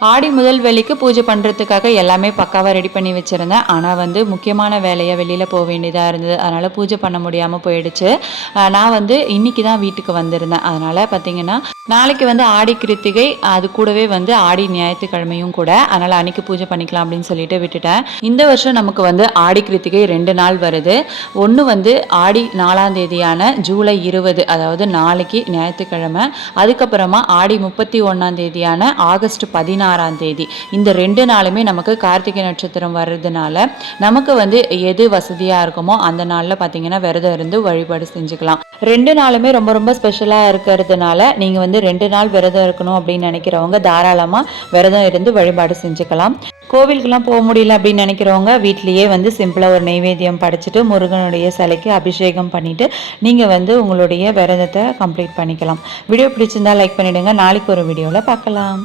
ஆடி முதல் வெள்ளிக்கு பூஜை பண்ணுறதுக்காக எல்லாமே பக்காவாக ரெடி பண்ணி வச்சுருந்தேன். ஆனால் முக்கியமான வேலையாக வெளியில் போக வேண்டியதாக இருந்தது. அதனால் பூஜை பண்ண முடியாமல் போயிடுச்சு. நான் இன்றைக்கி தான் வீட்டுக்கு வந்திருந்தேன். அதனால் பார்த்திங்கன்னா நாளைக்கு ஆடி கிருத்திகை, அது கூடவே ஆடி ஞாயிற்றுக்கிழமையும் கூட. அதனால் அன்றைக்கி பூஜை பண்ணிக்கலாம் அப்படின்னு சொல்லிட்டு விட்டுட்டேன். இந்த வருஷம் நமக்கு ஆடி கிருத்திகை 2 நாள் வருது. ஒன்று ஆடி 4ஆம் தேதியான ஜூலை 20, அதாவது நாளைக்கு ஞாயிற்றுக்கிழமை. அதுக்கப்புறமா ஆடி 31ஆம் தேதியான ஆகஸ்ட் 16 தேதி. இந்த 2 நாளுமே நமக்கு கார்த்திகை நட்சத்திரம் வர்றதுனால நமக்கு எது வசதியாக இருக்குமோ அந்த நாளில் பார்த்தீங்கன்னா விரதம் இருந்து வழிபாடு செஞ்சுக்கலாம். 2 நாளுமே ரொம்ப ரொம்ப ஸ்பெஷலாக இருக்கிறதுனால நீங்கள் 2 நாள் விரதம் இருக்கணும் அப்படின்னு நினைக்கிறவங்க தாராளமாக விரதம் இருந்து வழிபாடு செஞ்சுக்கலாம். கோவிலுக்கெல்லாம் போக முடியல அப்படின்னு நினைக்கிறவங்க வீட்லேயே சிம்பிளாக ஒரு நெய்வேத்தியம் படைச்சிட்டு முருகனுடைய சிலைக்கு அபிஷேகம் பண்ணிவிட்டு நீங்கள் உங்களுடைய விரதத்தை கம்ப்ளீட் பண்ணிக்கலாம். வீடியோ பிடிச்சிருந்தா லைக் பண்ணிவிடுங்க. நாளைக்கு ஒரு வீடியோவில் பார்க்கலாம்.